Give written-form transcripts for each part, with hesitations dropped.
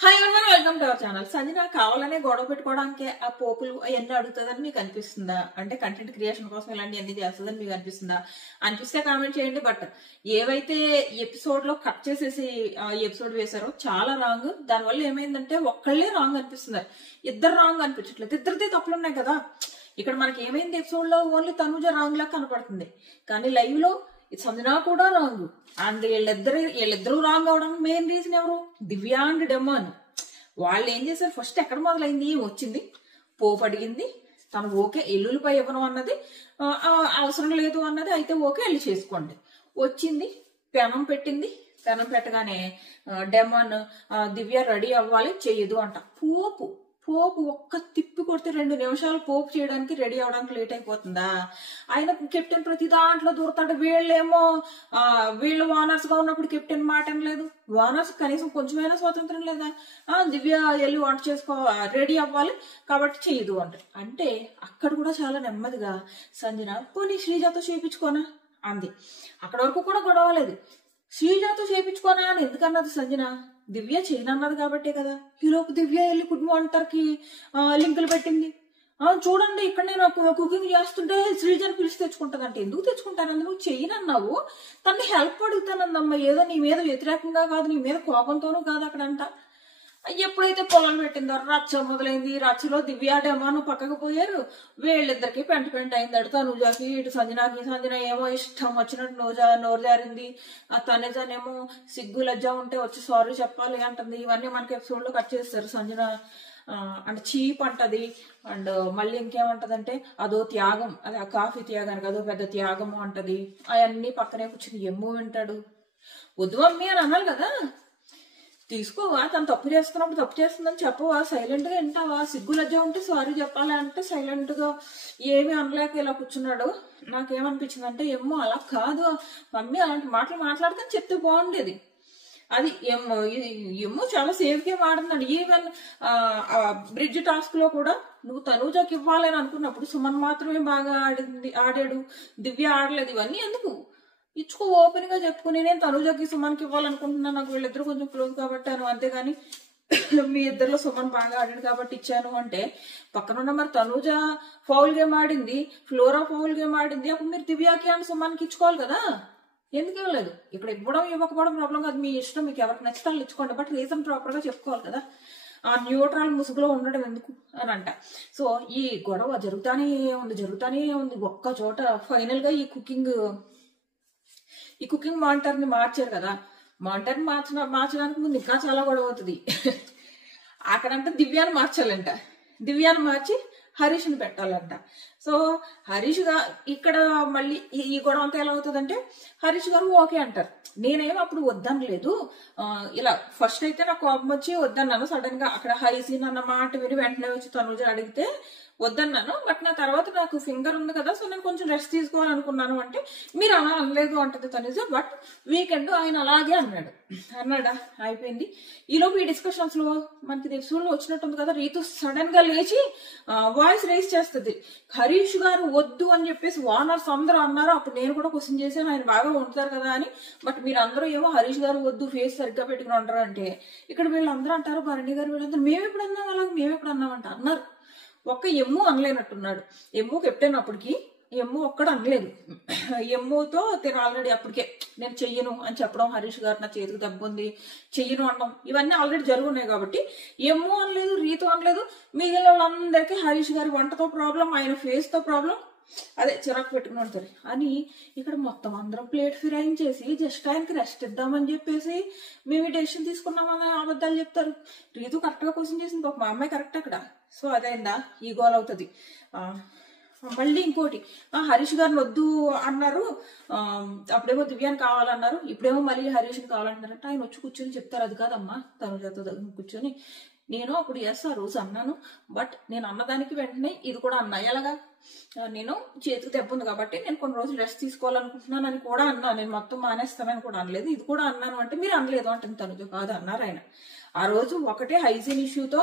Hi everyone, welcome to our channel. Sanjana కావాలనే గొడవ పెట్టుకోవడానికి ఆ పోపులు అవన్నీ అడుగుతుందని మీకు అనిపిస్తుందా? అంటే కంటెంట్ క్రియేషన్ కోసం ఇలాంటివన్నీ చేస్తుందని మీకు అనిపిస్తుందా? అనిపిస్తే కామెంట్ చేయండి. బట్ ఏవైతే ఎపిసోడ్ లో కట్ చేసేసి ఎపిసోడ్ వేశారో చాలా రాంగ్. దానివల్ల ఏమైందంటే ఒక్కళ్ళే రాంగ్ అనిపిస్తున్నారు, ఇద్దరు రాంగ్ అనిపించట్లేదు. ఇద్దరిదే తప్పులు ఉన్నాయి కదా. ఇక్కడ మనకి ఏమైంది, ఎపిసోడ్ లో ఓన్లీ తనుజ రాంగ్ లా కనపడుతుంది, కానీ లైవ్ లో సంజన కూడా రాంగ్. అండ్ వీళ్ళిద్దరూ రాంగ్ అవడానికి మెయిన్ రీజన్ ఎవరు? దివ్య అండ్ డెమాన్. వాళ్ళు ఏం చేశారు, ఫస్ట్ ఎక్కడ మొదలైంది, వచ్చింది పోపు అడిగింది, తను ఓకే ఎల్లుల్లిపై ఇవ్వను అన్నది, అవసరం లేదు అన్నది, అయితే ఓకే వెళ్ళి చేసుకోండి. వచ్చింది పెనం పెట్టింది, పెనం పెట్టగానే డెమాన్ దివ్య రెడీ అవ్వాలి చెయ్యదు అంట. పోపు ఒక్క తిప్పి కొడితే 2 నిమిషాలు పోపు చేయడానికి రెడీ అవడానికి లేట్ అయిపోతుందా? ఆయన కెప్టెన్ ప్రతి దాంట్లో దూరతాడు. వీళ్ళు వానర్స్ గా ఉన్నప్పుడు కెప్టెన్ మాట లేదు. వానర్స్ కనీసం కొంచెమైనా స్వాతంత్రం లేదా? దివ్య వెళ్ళి వంట చేసుకో రెడీ అవ్వాలి కాబట్టి చెయ్యదు అంటే అక్కడ కూడా చాలా నెమ్మదిగా సంజన పోనీ శ్రీజాతో చేయించుకోనా అంది. అక్కడ వరకు కూడా గొడవలేదు. శ్రీజాతో చేయించుకోనా అని ఎందుకన్నది సంజన? దివ్య చేయనన్నది కాబట్టే కదా. ఈలోపు దివ్య వెళ్ళి కుటుంబ వంటకి లింకులు పెట్టింది. చూడండి ఇక్కడ నేను కుకింగ్ చేస్తుంటే శ్రీజను పిలిచి తెచ్చుకుంటానంటే, ఎందుకు తెచ్చుకుంటానంది? నువ్వు చెయ్యనన్నావు, తనని హెల్ప్ అడుగుతానమ్మా. ఏదో నీ మీద వ్యతిరేకంగా కాదు, నీ మీద కోపంతోనూ కాదు అక్కడంట. ఎప్పుడైతే పొలం పెట్టిందో రచ్చ మొదలైంది. రచ్చలో దివ్య డెమాను పక్కకు పోయారు. వీళ్ళిద్దరికి పెంట అయింది. తనుజాకి ఇటు సంజనాకి. సంజన ఏమో ఇష్టం వచ్చినట్టు నోరు జారింది. తనేమో సిగ్గు లజ్జ ఉంటే వచ్చి సారీ చెప్పాలి అంటుంది. ఇవన్నీ మనకి ఎపిసోడ్ లో కట్ చేస్తారు. సంజన అంటే చీప్ అంటది. అండ్ మళ్ళీ ఇంకేమంటదంటే అదో త్యాగం, అది ఆ కాఫీ త్యాగానికి అదో పెద్ద త్యాగము అంటది. అవన్నీ పక్కనే కూర్చుని ఎమ్ము వింటాడు. వద్దు మమ్మీ అని అనాలి కదా. తీసుకోవా, తను తప్పు చేస్తున్నప్పుడు తప్పు చేస్తుందని చెప్పవా? సైలెంట్ గా వింటావా? సిగ్గు లజ్జ ఉంటే సారీ చెప్పాలి అంటే సైలెంట్ గా ఏమి అనలేక ఇలా కూర్చున్నాడు. నాకేమనిపించింది అంటే, ఏమో అలా కాదు మమ్మీ, అలాంటి మాటలు మాట్లాడితే చెప్తే బాగుండేది. అది ఏమో చాలా సేఫ్ గా ఆడుతున్నాడు. ఈవెన్ బ్రిడ్జ్ టాస్క్ లో కూడా నువ్వు తనూజకి ఇవ్వాలని అనుకున్నప్పుడు సుమన్ మాత్రమే బాగా ఆడాడు, దివ్య ఆడలేదు. ఇవన్నీ ఎందుకు? ఇచ్చుకో, ఓపెన్ గా చెప్పుకుని నేను తనూజకి సుమన్కి ఇవ్వాలనుకుంటున్నాను, నాకు వీళ్ళిద్దరు కొంచెం క్లోజ్ కాబట్టి అను. అంతేగాని మీ ఇద్దరిలో సుమన్ బాగా ఆడాడు కాబట్టి ఇచ్చాను అంటే, పక్కనున్న మరి తనూజ ఫౌల్ గేమ్ ఆడింది, ఫ్లోరా ఫౌల్ గేమ్ ఆడింది, అప్పుడు మీరు దివ్యాకి అండ్ సుమన్కి ఇచ్చుకోవాలి కదా. ఎందుకు ఇవ్వలేదు? ఇక్కడ ఇవ్వకపోవడం ప్రాబ్లం కాదు, మీ ఇష్టం, మీకు ఎవరికి నచ్చితే వాళ్ళు ఇచ్చుకోండి. బట్ రీజన్ ప్రాపర్ గా చెప్పుకోవాలి కదా. ఆ న్యూట్రల్ ముసుగులో ఉండడం ఎందుకు అని అంట. సో ఈ గొడవ జరుగుతానే ఉంది. ఒక్క చోట ఫైనల్ గా ఈ కుకింగ్ మానిటర్ ని మార్చారు కదా. మానిటర్ మార్చడానికి ముందు ఇంకా చాలా గొడవ అవుతుంది. అక్కడంటే దివ్యాన్ని మార్చాలంట. దివ్యాన్ని మార్చి హరీష్ని పెట్టాలంట. సో హరీష్ ఇక్కడ మళ్ళీ ఈ గొడవ అంతా ఎలా అవుతుందంటే, హరీష్ గారు ఓకే అంటారు. నేనేమో అప్పుడు వద్దనలేదు. ఇలా ఫస్ట్ అయితే నాకు కోపం వచ్చి వద్దన్నాను. సడన్ గా అక్కడ హరీష్ అన్న మాట విని వెంటనే వచ్చి తనుజ అడిగితే వద్దన్నాను. బట్ నా తర్వాత నాకు ఫింగర్ ఉంది కదా, సో నేను కొంచెం రెస్ట్ తీసుకోవాలనుకున్నాను అంటే, మీరు అలా అనలేదు అంటది తనుజ. బట్ వీకెండ్ ఆయన అలాగే అన్నాడా, అయిపోయింది. ఈలోపు ఈ డిస్కషన్స్ లో మనకి ఎపిసోడ్ లో వచ్చినట్టుంది కదా, రీతు సడన్ గా లేచి వాయిస్ రేస్ చేస్తుంది. హరీష్ గారు వద్దు అని చెప్పేసి వానర్స్ అందరూ అన్నారు. అప్పుడు నేను కూడా క్వశ్చన్ చేశాను, ఆయన బాగా ఉంటారు కదా అని. బట్ మీరు అందరూ ఏమో హరీష్ గారు వద్దు, ఫేస్ సరిగ్గా పెట్టుకుని ఉంటారు అంటే, ఇక్కడ వీళ్ళందరూ అంటారు, భరణి గారు వీళ్ళందరూ మేమెప్పుడు అన్నాం అలాగే, మేమెప్పుడు అన్నామంట అన్నారు. ఒక్క ఎమ్ము అనలేనట్టున్నాడు. ఎమ్ము కెప్టెన్ అప్పటికి, ఎమ్ము ఒక్కడు అనలేదు. ఎమ్ముతో తిను ఆల్రెడీ అప్పటికే నేను చెయ్యను అని చెప్పడం, హరీష్ గారు నా చేతికి దెబ్బ ఉంది చెయ్యను అనడం, ఇవన్నీ ఆల్రెడీ జరుగున్నాయి కాబట్టి ఎమ్ము అనలేదు, రీతు అనలేదు. మిగిలిన వాళ్ళందరికీ హరీష్ గారి వంటతో ప్రాబ్లం, ఆయన ఫేస్ తో ప్రాబ్లం, అదే చిరాకు పెట్టుకుని ఉంటారు అని. ఇక్కడ మొత్తం అందరం ప్లేట్ ఫిరాయించేసి జస్ట్ ఆయనకి రెస్ట్ ఇద్దామని చెప్పేసి మేము ఈ డెసిషన్ తీసుకున్నామని అబద్ధాలు చెప్తారు. రీతు కరెక్ట్ గా క్వశ్చన్ చేసింది, ఒక మా అమ్మాయి కరెక్ట్ అక్కడ. సో అదైందా, ఈ గోల్ అవుతుంది. మళ్ళీ ఇంకోటి, హరీష్ గారిని వద్దు అన్నారు, అప్పుడేమో దివ్యాన్ని కావాలన్నారు, ఇప్పుడేమో మళ్ళీ హరీష్ని కావాలంటున్నారంటే ఆయన వచ్చి కూర్చొని చెప్తారు. అది కాదమ్మా, తనుజతో కూర్చొని నేను అప్పుడు ఆ రోజు అన్నాను, బట్ నేను అన్నదానికి వెంటనే ఇది కూడా అన్నా. ఎలాగా, నేను చేతికి దెబ్బ ఉంది కాబట్టి నేను కొన్ని రోజులు రెస్ట్ తీసుకోవాలనుకుంటున్నాను అని కూడా అన్నా. నేను మొత్తం మానేస్తానని కూడా అనలేదు, ఇది కూడా అన్నాను అంటే మీరు అనలేదు అంటే తనుజ కాదు అన్నారు ఆయన. ఆ రోజు ఒకటే హైజీన్ ఇష్యూతో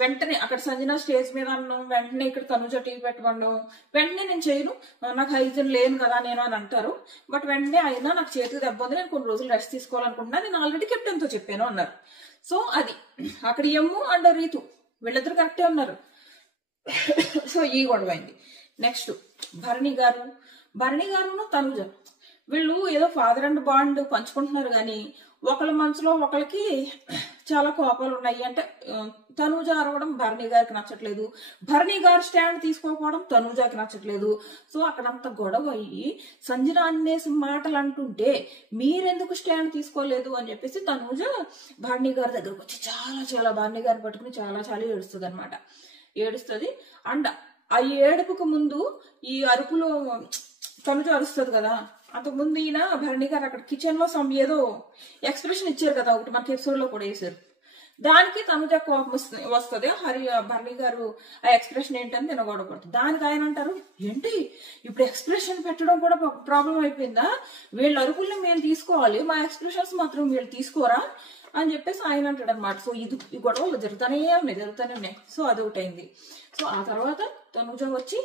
వెంటనే అక్కడ సంజన స్టేజ్ మీద అన్నాం, వెంటనే ఇక్కడ తనుజ టీవీ పెట్టమన్నాం, వెంటనే నేను చేయను, నాకు హైజీన్ లేను కదా నేను అని అంటారు. బట్ వెంటనే అయినా నాకు చేతికి దెబ్బ ఉంది, నేను కొన్ని రోజులు రెస్ట్ తీసుకోవాలనుకుంటున్నా, నేను ఆల్రెడీ కెప్టెన్ తో చెప్పాను అన్నారు. సో అది అక్కడ ఎమ్ము అండ్ రీతు వీళ్ళిద్దరు కరెక్టే ఉన్నారు. సో ఈ గొడవ అయింది. నెక్స్ట్ భరణి గారును తనుజ వీళ్ళు ఏదో ఫాదర్ అండ్ బాండ్ పంచుకుంటున్నారు కానీ ఒకళ్ళ మనసులో ఒకళ్ళకి చాలా కోపాలు ఉన్నాయి. అంటే తనుజ అరవడం భరణి గారికి నచ్చట్లేదు, భరణి గారు స్టాండ్ తీసుకోకపోవడం తనుజకి నచ్చట్లేదు. సో అక్కడంతా గొడవ అయ్యి సంజన అనేసి మాటలు అంటుంటే మీరెందుకు స్టాండ్ తీసుకోలేదు అని చెప్పేసి తనుజ భరణి గారి దగ్గరకు వచ్చి చాలా భరణి గారిని పట్టుకుని చాలా ఏడుస్తుంది అనమాట. ఏడుస్తుంది. అండ్ ఆ ఏడుపుకు ముందు ఈ అరుపులో తనుజ అరుస్తుంది కదా, అంతకుముందు ఈయన భరణి గారు అక్కడ కిచెన్ లో ఏదో ఎక్స్ప్రెషన్ ఇచ్చారు కదా, ఒకటి మనకి ఎపిసోడ్ లో కూడా వేసారు. దానికి తనుజ కోపం వస్తుంది. భరణి గారు ఆ ఎక్స్ప్రెషన్ ఏంటని నేను గొడవ పడుతుంది. దానికి ఆయన అంటారు, ఏంటి ఇప్పుడు ఎక్స్ప్రెషన్ పెట్టడం కూడా ప్రాబ్లం అయిపోయిందా, వీళ్ళ అరుపుల్ని మేము తీసుకోవాలి, మా ఎక్స్ప్రెషన్స్ మాత్రం వీళ్ళు తీసుకోరా అని చెప్పేసి ఆయన అంటాడు అనమాట. సో ఈ గొడవలు జరుగుతూనే ఉన్నాయి. సో అదొకటి అయింది. సో ఆ తర్వాత తనుజ వచ్చి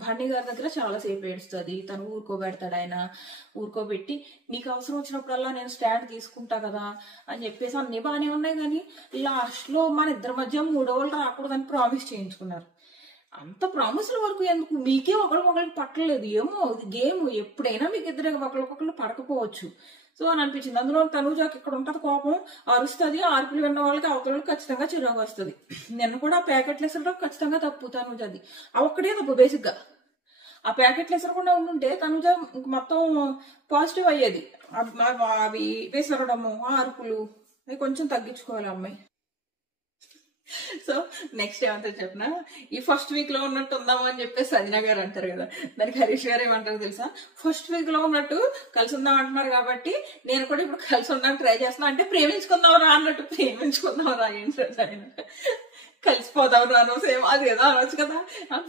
భరణి గారి దగ్గర చాలాసేపు ఏడుస్తుంది. తను ఊరుకోబెడతాడు. ఆయన ఊరుకోబెట్టి నీకు అవసరం వచ్చినప్పుడల్లా నేను స్టాండ్ తీసుకుంటా కదా అని చెప్పేసి అన్ని బాగానే ఉన్నాయి. కానీ లాస్ట్ లో మన ఇద్దరి మధ్య 3వ వాళ్ళు రాకూడదని ప్రామిస్ చేయించుకున్నారు. అంత ప్రామిస్ల వరకు ఎందుకు, మీకే ఒకరికి పట్టలేదు ఏమో, ఇది గేమ్, ఎప్పుడైనా మీకు ఇద్దరు ఒకరికొకరు పడకపోవచ్చు. సో అని అనిపించింది. అందులో తనుజాకి ఇక్కడ ఉంటది కోపం, అరుస్తుంది. ఆర్పులు విన్న వాళ్ళకి అవతల ఖచ్చితంగా చిరాకు వస్తుంది. నిన్న కూడా ఆ ప్యాకెట్లు వేసడం ఖచ్చితంగా తప్పు తనుజది. ఆ ఒక్కటే తప్పు బేసిక్ గా. ఆ ప్యాకెట్లు వేసరకుండా ఉండుంటే తనుజ మొత్తం పాజిటివ్ అయ్యేది. అవి వేసరడము, ఆ అరుపులు అవి కొంచెం తగ్గించుకోవాలి అమ్మాయి. సో నెక్స్ట్ ఏమంటారు చెప్పిన, ఈ ఫస్ట్ వీక్ లో ఉన్నట్టు ఉందాము అని చెప్పేసి సంజన గారు అంటారు కదా, దానికి హరీష్ గారు ఏమంటారు తెలుసా, ఫస్ట్ వీక్ లో ఉన్నట్టు కలిసి ఉందాం అంటున్నారు కాబట్టి నేను కూడా ఇప్పుడు కలిసి ఉందాం ట్రై చేస్తున్నా, అంటే ప్రేమించుకుందాం రా అన్నట్టు. ప్రేమించుకుందాం రా ఏంటంటే ఆయన కలిసిపోదాం రాను సేమ్ అది ఏదో అనొచ్చు కదా,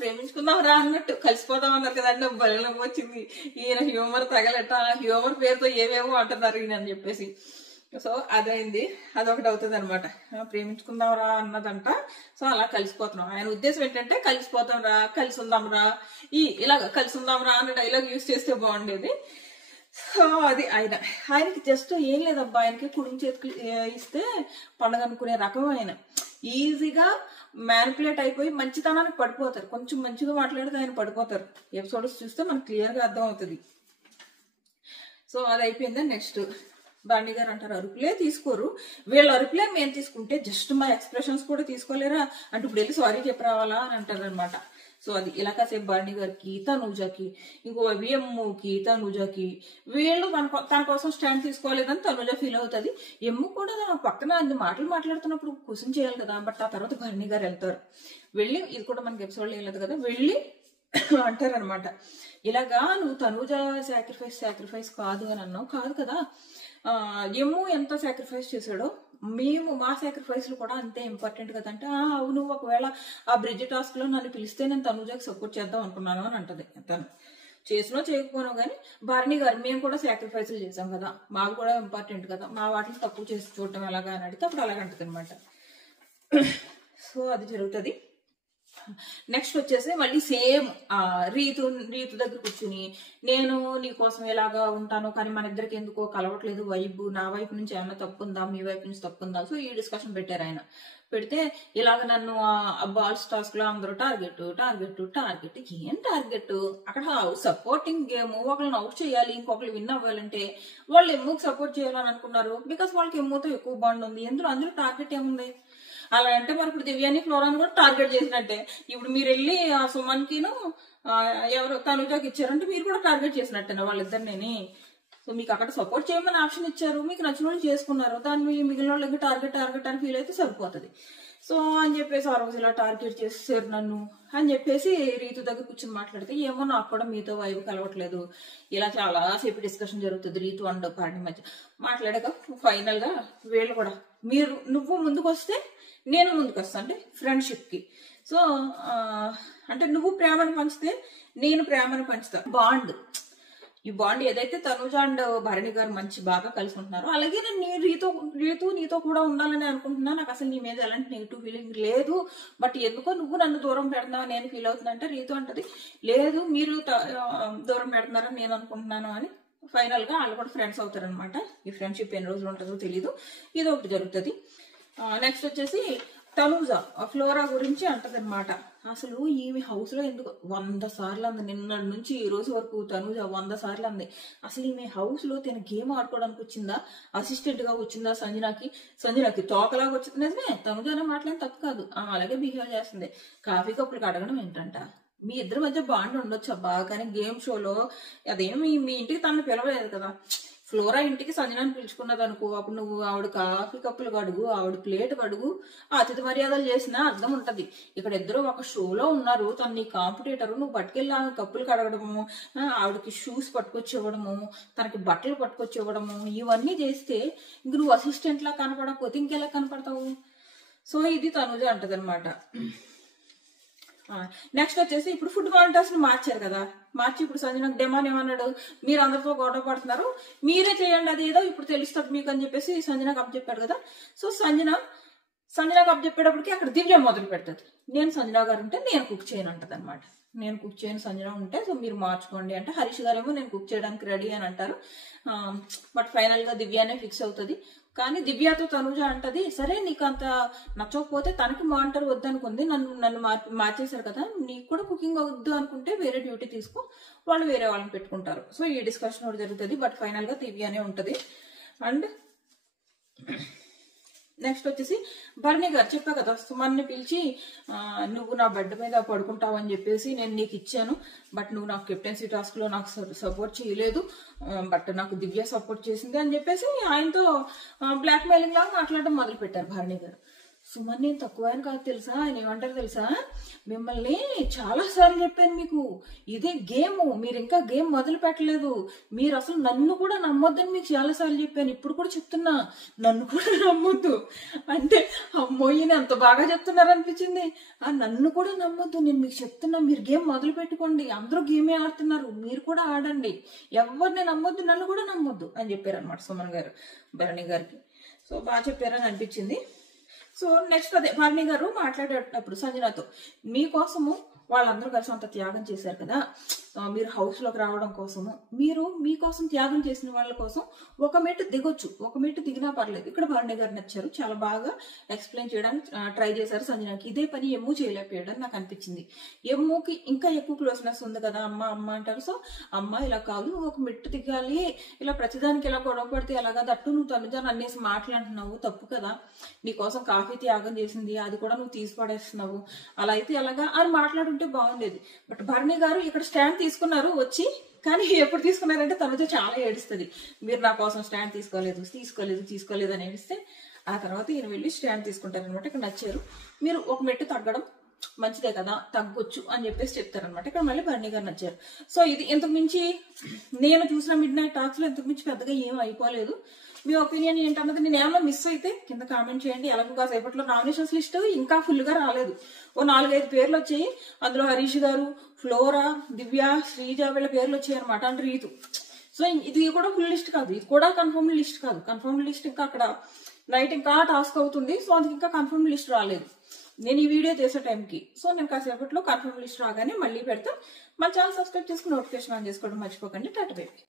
ప్రేమించుకుందాం రా అన్నట్టు కలిసిపోదాం అన్నారు కదా అంటే బలం వచ్చింది. ఈయన హ్యూమర్ తగలట, హ్యూమర్ పేరుతో ఏవేమో అంటున్నారు ఈయన అని చెప్పేసి. సో అదైంది, అదొకటి అవుతుంది అనమాట. ప్రేమించుకుందాం రా అన్నదంట. సో అలా కలిసిపోతున్నాం. ఆయన ఉద్దేశం ఏంటంటే కలిసిపోతాం రా, కలిసి ఉందాం రా, ఇలాగ కలిసి ఉందాం రా అన్న డైలాగ్ యూజ్ చేస్తే బాగుండేది. సో అది ఆయనకి జస్ట్ ఏం లేదబ్బా, ఆయనకి కుటుంబ చేతికి ఇస్తే పండుగ అనుకునే రకం. ఆయన ఈజీగా మ్యానిపులేట్ అయిపోయి మంచితనానికి పడిపోతారు. కొంచెం మంచిగా మాట్లాడితే ఆయన పడిపోతారు. ఎపిసోడ్స్ చూస్తే మనకు క్లియర్ గా అర్థం అవుతుంది. సో అది అయిపోయిందా. నెక్స్ట్ భరణి గారు అంటారు, అరుపులే తీసుకోరు, వీళ్ళ అరుపులే మేము తీసుకుంటే జస్ట్ మా ఎక్స్ప్రెషన్స్ కూడా తీసుకోలేరా అంటే ఇప్పుడు వెళ్ళి సారీ చెప్పి రావాలా అని అంటారు అనమాట. సో అది ఇలా కాసేపు భరణి గారికి, తనుజకి, ఇంకో ఎమ్ముకి, తనుజకి వీళ్ళు తన కోసం స్టాండ్ తీసుకోలేదని తనుజ ఫీల్ అవుతుంది. ఎమ్ము కూడా పక్కన అన్ని మాటలు మాట్లాడుతున్నప్పుడు క్వశ్చన్ చేయాలి కదా. బట్ ఆ తర్వాత భరణి గారు వెళ్తారు. వెళ్ళి, ఇది కూడా మనకి ఎపిసోడ్ లేదు కదా, వెళ్ళి అంటారనమాట, ఇలాగా నువ్వు తనుజ సాక్రిఫైస్ కాదు అని అన్నావు, కాదు కదా, ఎమ్ము ఎంత సాక్రిఫైస్ చేశాడో మేము మా సాక్రిఫైస్లు కూడా అంతే ఇంపార్టెంట్ కదా అంటే, అవును ఒకవేళ ఆ బ్రిడ్జ్ టాస్క్ లో నన్ను పిలిస్తే నేను తనుజకి సపోర్ట్ చేద్దాం అనుకున్నాను అని అంటది. తను చేసినో చేయకపోయినా కానీ భరణి గారు మేము కూడా సాక్రిఫైస్లు చేసాం కదా, మాకు కూడా ఇంపార్టెంట్ కదా, మా వాటిని తక్కువ చేసి చూడటం ఎలాగా అని అడిగితే అప్పుడు అలాగంటది అనమాట. సో అది జరుగుతుంది. నెక్స్ట్ వచ్చేసి మళ్ళీ సేమ్ రీతు దగ్గర కూర్చుని నేను నీ కోసం ఎలాగా ఉంటాను కానీ మన ఇద్దరికి ఎందుకో కలవట్లేదు వైబ్, నా వైపు నుంచి ఏమైనా తప్పు ఉందా, మీ వైపు నుంచి తప్పు ఉందా. సో ఈ డిస్కషన్ పెట్టారు. ఆయన పెడితే ఇలాగ నన్ను బాల్స్ టాస్క్ లో అందరూ టార్గెట్ ఏం టార్గెట్, అక్కడ సపోర్టింగ్ గేమ్, ఒకళ్ళని అవుట్ చేయాలి, ఇంకొకరు విన్ అవ్వాలంటే వాళ్ళు ఎమ్ముకి సపోర్ట్ చేయాలని అనుకున్నారు. బికాస్ వాళ్ళకి ఎమ్ముతో ఎక్కువ బాండ్ ఉంది. అందులో టార్గెట్ ఏముంది అలా అంటే, మరి ఇప్పుడు దివ్యాని ఫ్లోరాని కూడా టార్గెట్ చేసినట్టే. ఇప్పుడు మీరు వెళ్ళి ఆ సుమన్కిను ఎవరు తనుజాకి ఇచ్చారంటే మీరు కూడా టార్గెట్ చేసినట్టేనా వాళ్ళిద్దరిని. సో మీకు అక్కడ సపోర్ట్ చేయమని ఆప్షన్ ఇచ్చారు, మీకు నచ్చిన వాళ్ళు చేసుకున్నారు, దాన్ని మిగిలిన వాళ్ళకి టార్గెట్ అని ఫీల్ అయితే సరిపోతుంది. సో అని చెప్పేసి ఆ రోజు ఇలా టార్గెట్ చేసేసారు నన్ను అని చెప్పేసి రీతు దగ్గర కూర్చొని మాట్లాడితే, ఏమో నాకు కూడా మీతో వైపు కలవట్లేదు, ఇలా చాలా సేపు డిస్కషన్ జరుగుతుంది రీతు అండ్ పార్టీ మధ్య. మాట్లాడాక ఫైనల్ గా వీళ్ళు కూడా నువ్వు ముందుకు వస్తే నేను ముందుకు వస్తాను అంటే ఫ్రెండ్షిప్ కి. సో అంటే నువ్వు ప్రేమను పంచితే నేను ప్రేమను పంచుతా, బాండ్. ఈ బాండ్ ఏదైతే తనుజ అండ్ భరణి గారు బాగా కలిసి ఉంటున్నారో, అలాగే నేను రీతు నీతో కూడా ఉండాలని అనుకుంటున్నా. నాకు అసలు నీ మీద ఎలాంటి నెగిటివ్ ఫీలింగ్ లేదు, బట్ ఎందుకో నువ్వు నన్ను దూరం పెడుతున్నావు నేను ఫీల్ అవుతున్నా అంటే రీతు అంటది, లేదు మీరు దూరం పెడుతున్నారని నేను అనుకుంటున్నాను అని ఫైనల్ గా వాళ్ళు కూడా ఫ్రెండ్స్ అవుతారనమాట. ఈ ఫ్రెండ్షిప్ ఎన్ని రోజులు ఉంటుందో తెలీదు, ఇది ఒకటి జరుగుతుంది. నెక్స్ట్ వచ్చేసి తనూజ ఫ్లోరా గురించి అంటదనమాట. అసలు ఈమె హౌస్ లో ఎందుకు 100 సార్లు అంది, నిన్న నుంచి ఈ రోజు వరకు తనూజ 100 సార్లు అంది. అసలు ఈమె హౌస్ లో తన గేమ్ ఆడుకోవడానికి వచ్చిందా, అసిస్టెంట్ గా వచ్చిందా, సంజనాకి తోకలాగా వచ్చింది. నిజమే, తనూజ అనే మాటలేం తప్పు కాదు, అలాగే బిహేవ్ చేస్తుంది. కాఫీ కప్పులకి అడగడం ఏంటంట. మీ ఇద్దరి మధ్య బాండ్ ఉండొచ్చు అబ్బా, కానీ గేమ్ షోలో అదేమి మీ ఇంటికి తనని పిలవలేదు కదా. ఫ్లోరా ఇంటికి సంజనాన్ని పిలుచుకున్నది అనుకో, అప్పుడు నువ్వు ఆవిడ కాఫీ కప్పులు కడుగు, ఆవిడ ప్లేట్ కడుగు, అతిథి మర్యాదలు చేసినా అర్థం ఉంటది. ఇక్కడ ఇద్దరు ఒక షోలో ఉన్నారు, తను నీ కాంపిటేటర్, నువ్వు పట్టుకెళ్ళి ఆమె కప్పులు కడగడము, ఆవిడకి షూస్ పట్టుకొచ్చి ఇవ్వడము, తనకి బట్టలు పట్టుకొచ్చి ఇవ్వడము, ఇవన్నీ చేస్తే ఇంక నువ్వు అసిస్టెంట్ లా కనపడకపోతే ఇంకెలా కనపడతావు. సో ఇది తనుజ అంటది అనమాట. నెక్స్ట్ వచ్చేసి ఇప్పుడు ఫుడ్ మానిటర్స్ మార్చారు కదా, మార్చి ఇప్పుడు సంజనాకు డిమాండ్ ఏమన్నాడు, మీరు అందరితో గొడవ పడుతున్నారు, మీరే చేయండి అది ఏదో ఇప్పుడు తెలుస్తుంది మీకు అని చెప్పేసి సంజనాకు అప్ చెప్పాడు కదా. సో సంజనాకు అప్ చెప్పేటప్పటికి అక్కడ దివ్య మొదలు పెడుతుంది, నేను సంజనా గారు ఉంటే నేను కుక్ చేయను అంటది అనమాట. నేను కుక్ చేయను సంజన ఉంటే, సో మీరు మార్చుకోండి అంటే, హరీష్ గారేమో నేను కుక్ చేయడానికి రెడీ అని అంటారు. బట్ ఫైనల్ గా దివ్యానే ఫిక్స్ అవుతుంది. కానీ దివ్యతో తనుజ అంటది, సరే నీకు అంత నచ్చకపోతే తనకి మానిటర్ వద్దనుకుంది, నన్ను మార్చేశారు కదా, నీకు కూడా కుకింగ్ వద్దు అనుకుంటే వేరే డ్యూటీ తీసుకో, వాళ్ళు వేరే వాళ్ళని పెట్టుకుంటారు. సో ఈ డిస్కషన్ కూడా జరుగుతుంది. బట్ ఫైనల్ గా దివ్యానే ఉంటది. అండ్ నెక్స్ట్ వచ్చేసి భరణి గారు చెప్పా కదా, సుమన్ని పిలిచి నువ్వు నా బెడ్ మీద పడుకుంటావు అని చెప్పేసి నేను నీకు ఇచ్చాను, బట్ నువ్వు నాకు కెప్టెన్సీ టాస్క్ లో నాకు సపోర్ట్ చేయలేదు, బట్ నాకు దివ్య సపోర్ట్ చేసింది అని చెప్పేసి ఆయనతో బ్లాక్ మెయిలింగ్ లాగా మాట్లాడడం మొదలు పెట్టారు భరణి గారు. సుమన్ నేను తక్కువ అని కాదు తెలుసా, ఆయన ఏమంటారు తెలుసా, మిమ్మల్ని చాలా సార్లు చెప్పాను మీకు ఇదే గేమ్, మీరు ఇంకా గేమ్ మొదలు పెట్టలేదు, మీరు అసలు నన్ను కూడా నమ్మొద్దని మీకు చాలా సార్లు చెప్పాను, ఇప్పుడు కూడా చెప్తున్నా నన్ను కూడా నమ్మొద్దు అంటే. అమ్మోయ్యని ఎంత బాగా చెప్తున్నారు అనిపించింది. నన్ను కూడా నమ్మొద్దు, నేను మీకు చెప్తున్నా, మీరు గేమ్ మొదలు పెట్టుకోండి, అందరూ గేమే ఆడుతున్నారు, మీరు కూడా ఆడండి, ఎవరిని నమ్మొద్దు, నన్ను కూడా నమ్మొద్దు అని చెప్పారు అనమాట సుమన్ గారు భరణి గారికి. సో బాగా చెప్పారని అనిపించింది. సో నెక్స్ట్ అదే భరణి గారు మాట్లాడేటప్పుడు సంజనాతో, మీకోసము వాళ్ళందరూ కలిసి అంత త్యాగం చేశారు కదా, మీరు హౌస్ లోకి రావడం కోసము, మీరు మీకోసం త్యాగం చేసిన వాళ్ళ కోసం ఒక మెట్టు దిగొచ్చు, ఒక మెట్టు దిగినా పర్లేదు. ఇక్కడ భరణి గారు నచ్చారు, చాలా బాగా ఎక్స్ప్లెయిన్ చేయడానికి ట్రై చేశారు సంజనాకి. ఇదే పని ఎమ్ము చేయలేకపోయాడు అని నాకు అనిపించింది. ఎమ్ముకి ఇంకా ఎక్కువ క్లోజ్నెస్ ఉంది కదా, అమ్మ అంటారు. సో అమ్మ ఇలా కాదు, నువ్వు ఒక మెట్టు దిగాలి, ఇలా ప్రతిదానికి ఇలా గొడవ పడితే ఎలాగా, దట్టు నువ్వు తనుజాను అన్నేసి మాట్లాడుతున్నావు, తప్పు కదా, నీకోసం కాఫీ త్యాగం చేసింది, అది కూడా నువ్వు తీసి పడేస్తున్నావు, అలా అయితే ఎలాగా అని మాట్లాడుంటే బాగుండేది. బట్ భరణి గారు ఇక్కడ స్టాండ్ తీసుకున్నారు వచ్చి, కానీ ఎప్పుడు తీసుకున్నారంటే తనతో చాలా ఏడుస్తుంది, మీరు నా కోసం స్టాండ్ తీసుకోలేదు అని ఏడిస్తే ఆ తర్వాత ఈయన వెళ్ళి స్టాండ్ తీసుకుంటారు అనమాట. ఇక్కడ నచ్చారు, మీరు ఒక మెట్టు తగ్గడం మంచిదే కదా, తగ్గొచ్చు అని చెప్పేసి చెప్తారనమాట. ఇక్కడ మళ్ళీ భరణి గారు నచ్చారు. సో ఇది ఇంతకు మించి నేను చూసిన మిడ్ నైట్ టాక్స్ లో ఇంతకు మించి పెద్దగా ఏం అయిపోలేదు. మీ ఒపీనియన్ ఏంటన్నది నేను ఏమన్నా మిస్ అయితే కింద కామెంట్ చేయండి. అలాగే కాసేపట్లో నామినేషన్స్ లిస్ట్ ఇంకా ఫుల్ గా రాలేదు, ఓ 4-5 పేర్లు వచ్చాయి. అందులో హరీష్ గారు, ఫ్లోరా, దివ్య, శ్రీజ వీళ్ళ పేర్లు వచ్చాయి అనమాట, అంటే రీతు. సో ఇది కూడా ఫుల్ లిస్ట్ కాదు, ఇది కూడా కన్ఫర్మ్ లిస్ట్ కాదు. కన్ఫర్మ్ లిస్ట్ ఇంకా అక్కడ నైట్ ఇంకా టాస్క్ అవుతుంది, సో అందుకు ఇంకా కన్ఫర్మ్ లిస్ట్ రాలేదు నేను ఈ వీడియో చేసే టైంకి. సో నేను కాసేపట్లో కన్ఫర్మ్ లిస్ట్ రాగానే మళ్ళీ పెడతా. మన ఛానల్ సబ్స్క్రైబ్ చేసుకుని నోటిఫికేషన్ ఆన్ చేసుకోవడం మర్చిపోకండి. Tata bye by.